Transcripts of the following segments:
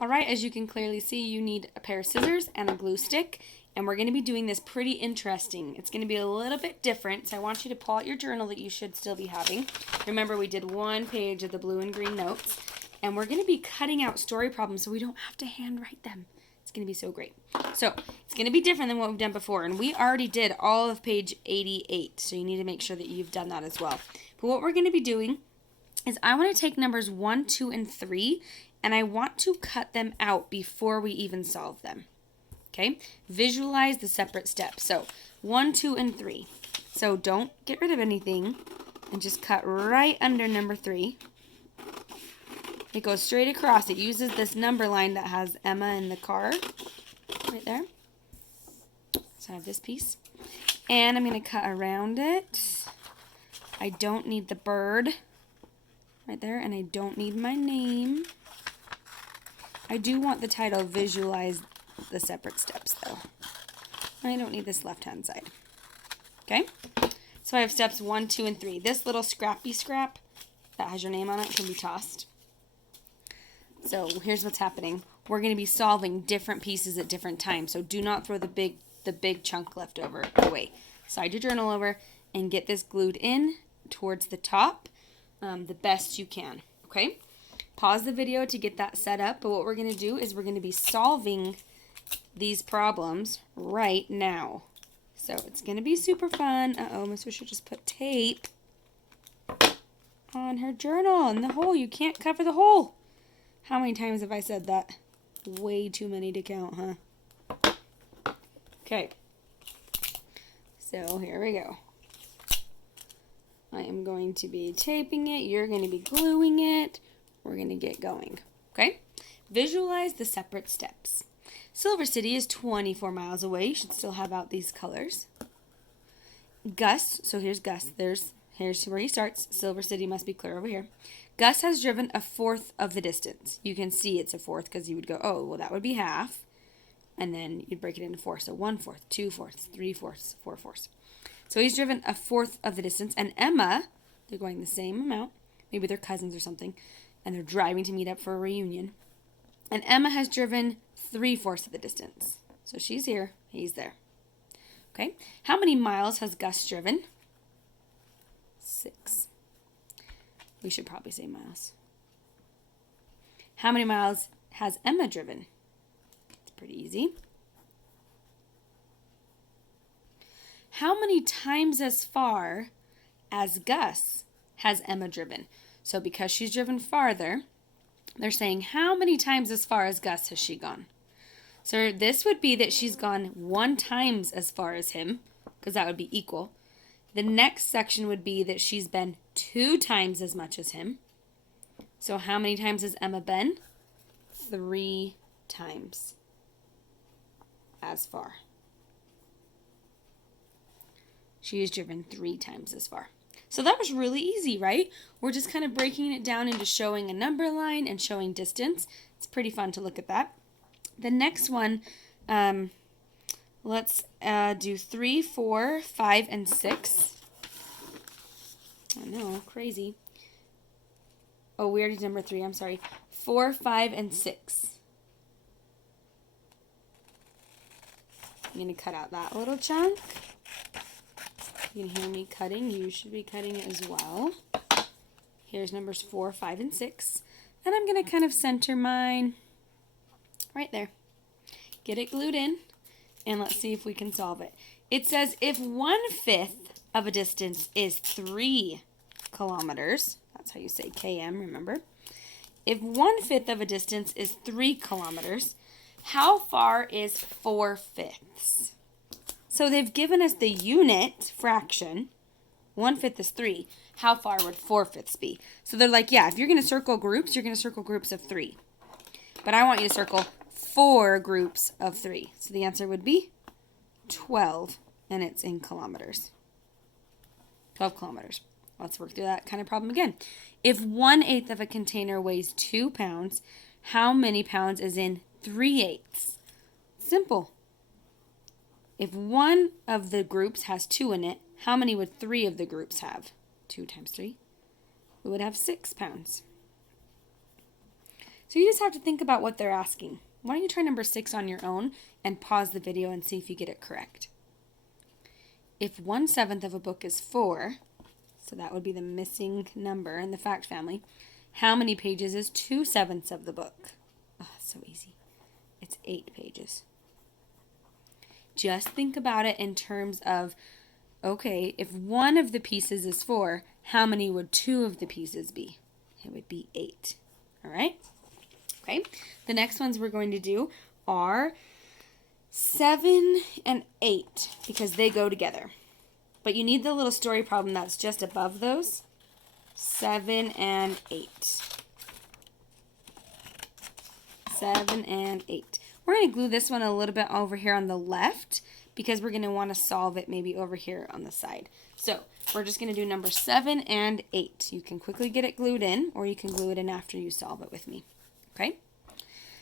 All right, as you can clearly see, you need a pair of scissors and a glue stick, and we're going to be doing this pretty interesting. It's going to be a little bit different, so I want you to pull out your journal that you should still be having. Remember, we did 1 page of the blue and green notes, and we're going to be cutting out story problems so we don't have to handwrite them. It's going to be so great. So it's going to be different than what we've done before, and we already did all of page 88, so you need to make sure that you've done that as well. But what we're going to be doing is I want to take numbers 1, 2, and 3, and I want to cut them out before we even solve them. Okay? Visualize the separate steps. So 1, 2, and 3. So don't get rid of anything and just cut right under number 3. It goes straight across. It uses this number line that has Emma in the car right there. So I have this piece. And I'm going to cut around it. I don't need the bird right there, and I don't need my name. I do want the title, Visualize the Separate Steps, though. I don't need this left-hand side. Okay? So I have steps 1, 2, and 3. This little scrappy scrap that has your name on it can be tossed. So here's what's happening. We're going to be solving different pieces at different times, so do not throw the big chunk left over away. Slide your journal over and get this glued in towards the top the best you can. Okay? Pause the video to get that set up, but what we're going to do is we're going to be solving these problems right now. So it's going to be super fun. Uh-oh, Miss Fisher just put tape on her journal in the hole. You can't cover the hole. How many times have I said that? Way too many to count, huh? Okay. So here we go. I am going to be taping it. You're going to be gluing it. We're going to get going. Okay? Visualize the separate steps. Silver City is 24 miles away. You should still have out these colors. Gus, so here's Gus. Here's where he starts. Silver City must be clear over here. Gus has driven 1/4 of the distance. You can see it's 1/4 because you would go, oh, well, that would be half. And then you'd break it into 4. So 1/4, 2/4, 3/4, 4/4. So he's driven 1/4 of the distance. And Emma, they're going the same amount. Maybe they're cousins or something. And they're driving to meet up for a reunion. And Emma has driven 3/4 of the distance. So she's here, he's there. Okay, how many miles has Gus driven? 6. We should probably say miles. How many miles has Emma driven? It's pretty easy. How many times as far as Gus has Emma driven? So because she's driven farther, they're saying how many times as far as Gus has she gone? So this would be that she's gone 1 times as far as him, because that would be equal. The next section would be that she's been 2 times as much as him. So how many times has Emma been? 3 times as far. She has driven 3 times as far. So that was really easy, right? We're just kind of breaking it down into showing a number line and showing distance. It's pretty fun to look at that. The next one, let's do 3, 4, 5, and 6. I know, crazy. Oh, we already did number 3, I'm sorry. 4, 5, and 6. I'm going to cut out that little chunk. You can hear me cutting. You should be cutting it as well. Here's numbers 4, 5, and 6. And I'm going to kind of center mine right there. Get it glued in. And let's see if we can solve it. It says if 1/5 of a distance is 3 kilometers. That's how you say km, remember? If 1/5 of a distance is 3 kilometers, how far is 4/5? So they've given us the unit fraction. 1/5 is 3. How far would 4/5 be? So they're like, yeah, if you're going to circle groups, you're going to circle groups of 3. But I want you to circle 4 groups of 3. So the answer would be 12, and it's in kilometers. 12 kilometers. Let's work through that kind of problem again. If 1/8 of a container weighs 2 pounds, how many pounds is in 3/8? Simple. If one of the groups has 2 in it, how many would 3 of the groups have? 2 times 3. We would have 6 pounds. So you just have to think about what they're asking. Why don't you try number 6 on your own and pause the video and see if you get it correct. If 1/7 of a book is 4, so that would be the missing number in the fact family, how many pages is 2/7 of the book? Oh, so easy. It's 8 pages. Just think about it in terms of, okay, if one of the pieces is 4, how many would 2 of the pieces be? It would be 8. All right? Okay. The next ones we're going to do are 7 and 8 because they go together. But you need the little story problem that's just above those. 7 and 8. 7 and 8. We're going to glue this one a little bit over here on the left because we're going to want to solve it maybe over here on the side. So we're just going to do number 7 and 8. You can quickly get it glued in, or you can glue it in after you solve it with me. Okay?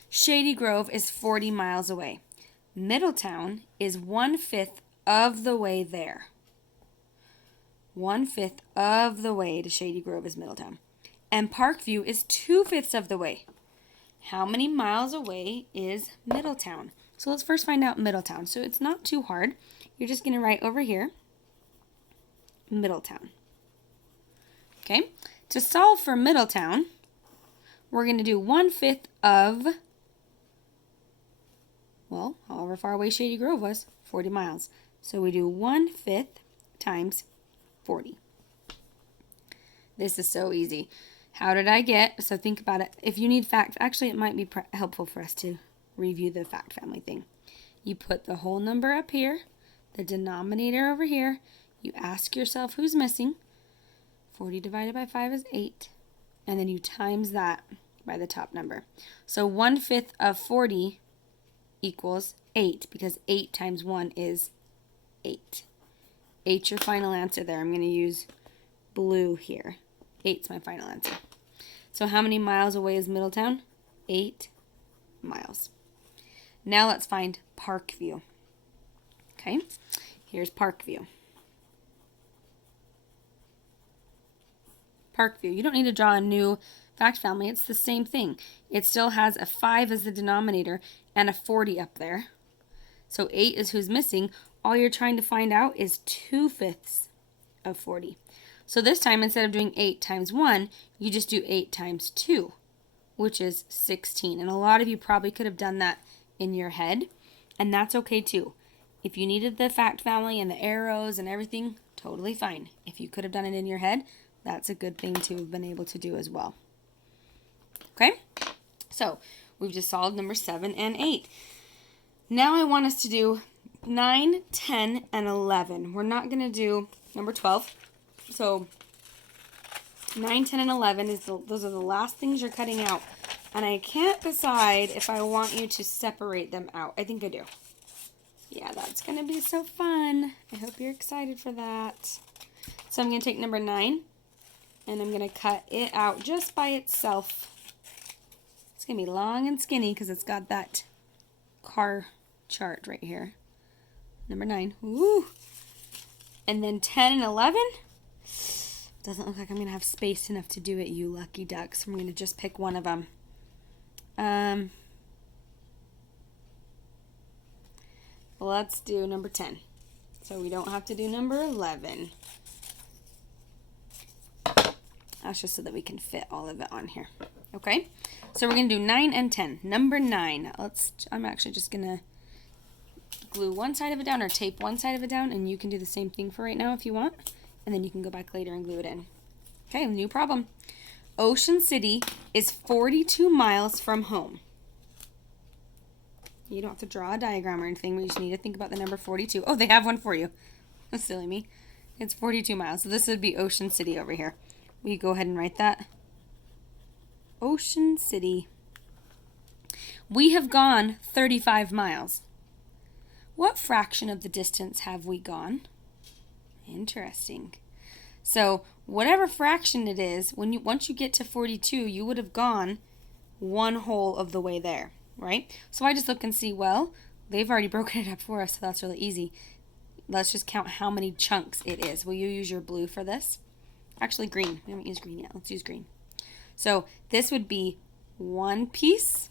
Shady Grove is 40 miles away. Middletown is 1/5 of the way there. 1/5 of the way to Shady Grove is Middletown. And Parkview is 2/5 of the way. How many miles away is Middletown? So let's first find out Middletown. So it's not too hard. You're just going to write over here, Middletown. Okay? To solve for Middletown, we're going to do 1/5 of, well, however far away Shady Grove was, 40 miles. So we do 1/5 times 40. This is so easy. How did I get? So think about it. If you need fact, actually it might be helpful for us to review the fact family thing. You put the whole number up here, the denominator over here. You ask yourself who's missing. 40 divided by 5 is 8. And then you times that by the top number. So 1/5 of 40 equals 8 because 8 times 1 is 8. 8's your final answer there. I'm going to use blue here. 8's my final answer. So how many miles away is Middletown? 8 miles. Now let's find Parkview. Okay, here's Parkview. Parkview. You don't need to draw a new fact family. It's the same thing. It still has a 5 as the denominator and a 40 up there. So 8 is who's missing. All you're trying to find out is 2/5 of 40. So this time, instead of doing 8 times 1, you just do 8 times 2, which is 16. And a lot of you probably could have done that in your head, and that's okay too. If you needed the fact family and the arrows and everything, totally fine. If you could have done it in your head, that's a good thing to have been able to do as well. Okay? So we've just solved number 7 and 8. Now I want us to do 9, 10, and 11. We're not going to do number 12. So 9, 10, and 11, those are the last things you're cutting out. And I can't decide if I want you to separate them out. I think I do. Yeah, that's going to be so fun. I hope you're excited for that. So I'm going to take number 9, and I'm going to cut it out just by itself. It's going to be long and skinny because it's got that car chart right here. Number 9. Woo! And then 10 and 11. Doesn't look like I'm going to have space enough to do it, you lucky ducks. I'm going to just pick one of them. Let's do number 10. So we don't have to do number 11. That's just so that we can fit all of it on here. Okay? So we're going to do 9 and 10. Number 9. I'm actually just going to glue one side of it down or tape one side of it down, and you can do the same thing for right now if you want. And then you can go back later and glue it in. Okay, new problem. Ocean City is 42 miles from home. You don't have to draw a diagram or anything. We just need to think about the number 42. Oh, they have one for you. That's silly me. It's 42 miles. So this would be Ocean City over here. Will you go ahead and write that? Ocean City. We have gone 35 miles. What fraction of the distance have we gone? Interesting. So whatever fraction it is, once you get to 42, you would have gone one whole of the way there, right? So I just look and see, well, they've already broken it up for us, so that's really easy. Let's just count how many chunks it is. Will you use your blue for this? Actually, green. We haven't used green yet. Let's use green. So this would be 1 piece,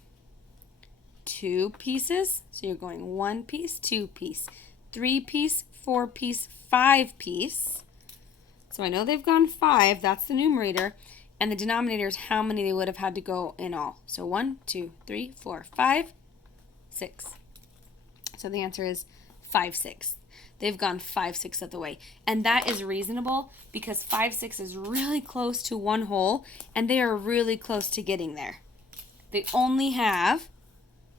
2 pieces. So you're going 1 piece, 2 piece, 3 piece, 4 piece, 5 piece. So I know they've gone 5. That's the numerator. And the denominator is how many they would have had to go in all. So 1, 2, 3, 4, 5, 6. So the answer is 5/6. They've gone 5/6 of the way. And that is reasonable because 5/6 is really close to 1 whole, and they are really close to getting there. They only have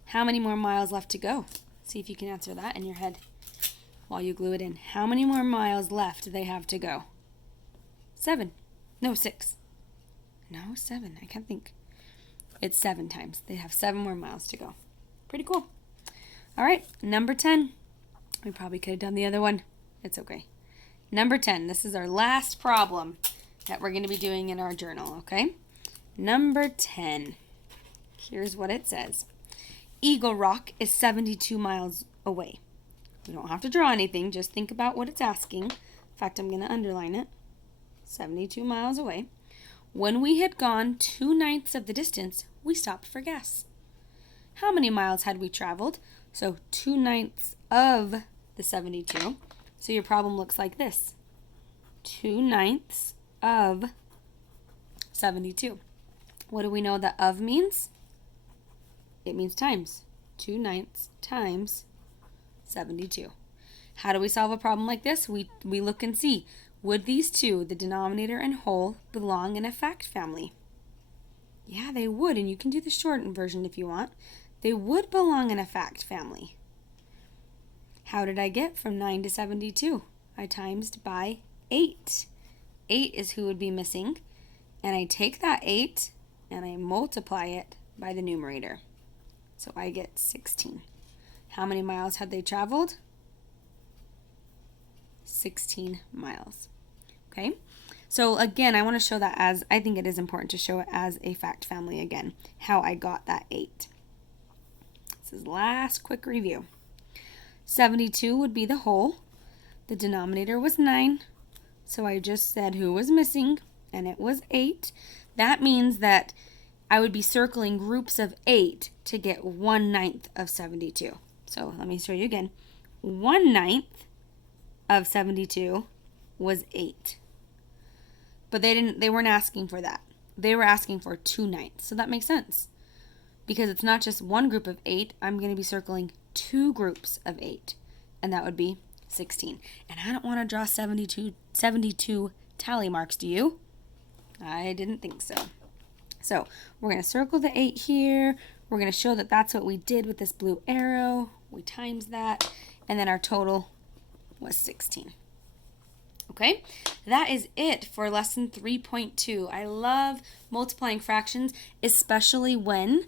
how many more miles left to go? See if you can answer that in your head while you glue it in. How many more miles left do they have to go? 7. No, 6. No, 7. I can't think. It's 7 times. They have 7 more miles to go. Pretty cool. All right, number 10. We probably could have done the other one. It's okay. Number 10. This is our last problem that we're going to be doing in our journal, okay? Number 10. Here's what it says. Eagle Rock is 72 miles away. We don't have to draw anything. Just think about what it's asking. In fact, I'm going to underline it. 72 miles away. When we had gone 2/9 of the distance, we stopped for gas. How many miles had we traveled? So 2/9 of the 72. So your problem looks like this. 2/9 of 72. What do we know that of means? It means times. 2/9 times 72. How do we solve a problem like this? We look and see. Would these two, the denominator and whole, belong in a fact family? Yeah, they would, and you can do the shortened version if you want. They would belong in a fact family. How did I get from 9 to 72? I timesed by 8. 8 is who would be missing, and I take that 8 and I multiply it by the numerator. So I get 16. How many miles had they traveled? 16 miles. Okay? So again, I want to show that as, I think it is important to show it as a fact family again, how I got that 8. This is last quick review. 72 would be the whole. The denominator was 9. So I just said who was missing, and it was 8. That means that I would be circling groups of 8 to get 1/9 of 72. So let me show you again. 1/9 of 72 was 8. But they weren't asking for that. They were asking for 2/9. So that makes sense. Because it's not just one group of 8, I'm going to be circling 2 groups of 8. And that would be 16. And I don't want to draw 72 tally marks, do you? I didn't think so. So we're going to circle the 8 here. We're going to show that that's what we did with this blue arrow. We times that. And then our total was 16. Okay, that is it for lesson 3.2. I love multiplying fractions, especially when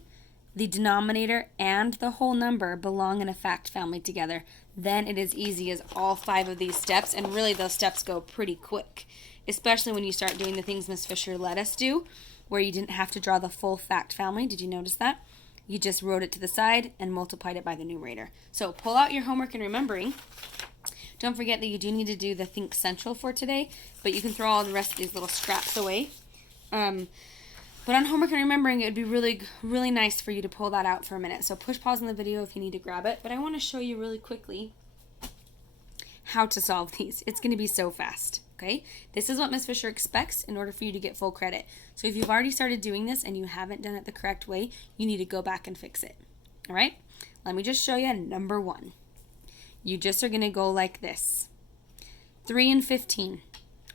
the denominator and the whole number belong in a fact family together. Then it is easy as all 5 of these steps, and really those steps go pretty quick, especially when you start doing the things Miss Fisher let us do, where you didn't have to draw the full fact family. Did you notice that? You just wrote it to the side and multiplied it by the numerator. So pull out your homework and remembering. Don't forget that you do need to do the Think Central for today, but you can throw all the rest of these little scraps away. But on homework and remembering, it would be really, really nice for you to pull that out for a minute. So push pause on the video if you need to grab it. But I want to show you really quickly how to solve these. It's going to be so fast, okay? This is what Miss Fisher expects in order for you to get full credit. So if you've already started doing this and you haven't done it the correct way, you need to go back and fix it, all right? Let me just show you number 1. You just are going to go like this. 3 and 15.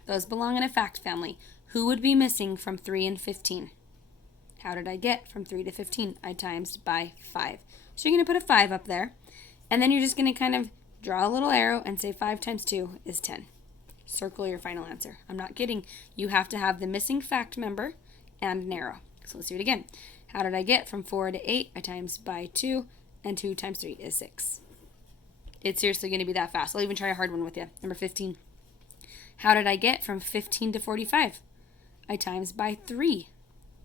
Those belong in a fact family. Who would be missing from 3 and 15? How did I get from 3 to 15? I times by 5. So you're going to put a 5 up there. And then you're just going to kind of draw a little arrow and say 5 times 2 is 10. Circle your final answer. I'm not kidding. You have to have the missing fact member and an arrow. So let's do it again. How did I get from 4 to 8? I times by 2. And 2 times 3 is 6. It's seriously going to be that fast. I'll even try a hard one with you. Number 15. How did I get from 15 to 45? I times by 3.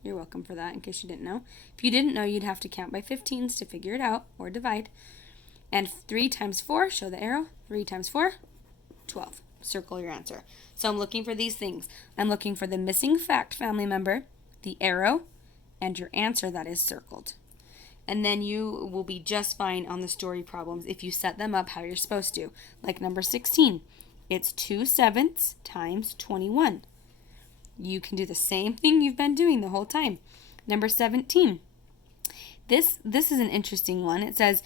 You're welcome for that in case you didn't know. If you didn't know, you'd have to count by 15s to figure it out or divide. And 3 times 4, show the arrow. 3 times 4, 12. Circle your answer. So I'm looking for these things. I'm looking for the missing fact family member, the arrow, and your answer that is circled. And then you will be just fine on the story problems if you set them up how you're supposed to. Like number 16, it's 2/7 times 21. You can do the same thing you've been doing the whole time. Number 17, this is an interesting one. It says,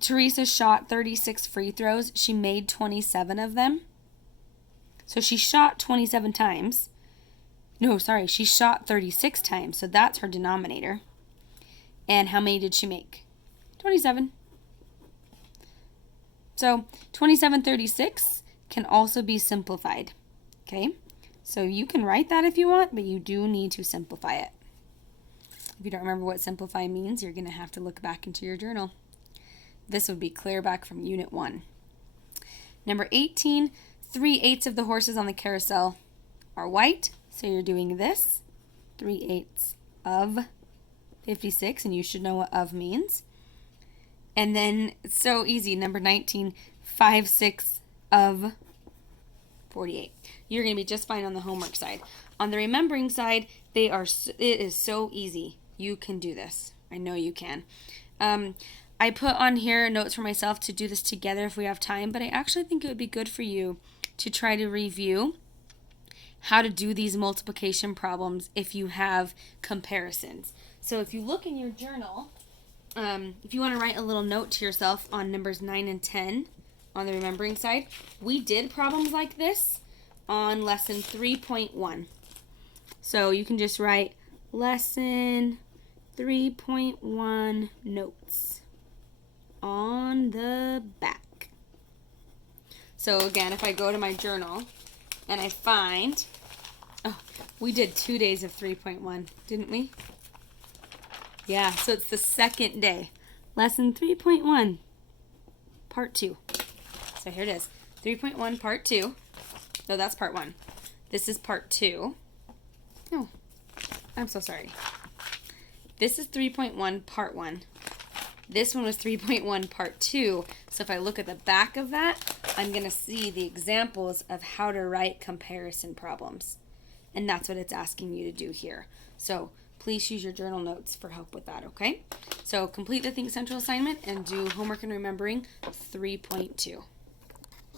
Teresa shot 36 free throws. She made 27 of them. So she shot 27 times. No, sorry, she shot 36 times. So that's her denominator. And how many did she make? 27. So 27/36 can also be simplified. Okay? So you can write that if you want, but you do need to simplify it. If you don't remember what simplify means, you're going to have to look back into your journal. This would be clear back from Unit 1. Number 18, 3/8 of the horses on the carousel are white. So you're doing this, 3/8 of 56, and you should know what of means. And then, it's so easy, number 19, 5/6 of 48. You're going to be just fine on the homework side. On the remembering side, it is so easy. You can do this. I know you can. I put on here notes for myself to do this together if we have time, but I actually think it would be good for you to try to review how to do these multiplication problems if you have comparisons. So if you look in your journal, if you want to write a little note to yourself on numbers 9 and 10 on the remembering side, we did problems like this on lesson 3.1. So you can just write lesson 3.1 notes on the back. So again, if I go to my journal and I find, we did 2 days of 3.1, didn't we? Yeah, so it's the second day. Lesson 3.1, part 2. So here it is. 3.1, part 2. No, that's part 1. This is part 2. No, I'm so sorry. This is 3.1, part 1. This one was 3.1 part 2. So if I look at the back of that, I'm going to see the examples of how to write comparison problems. And that's what it's asking you to do here. So please use your journal notes for help with that, okay? So complete the Think Central assignment and do homework and remembering 3.2.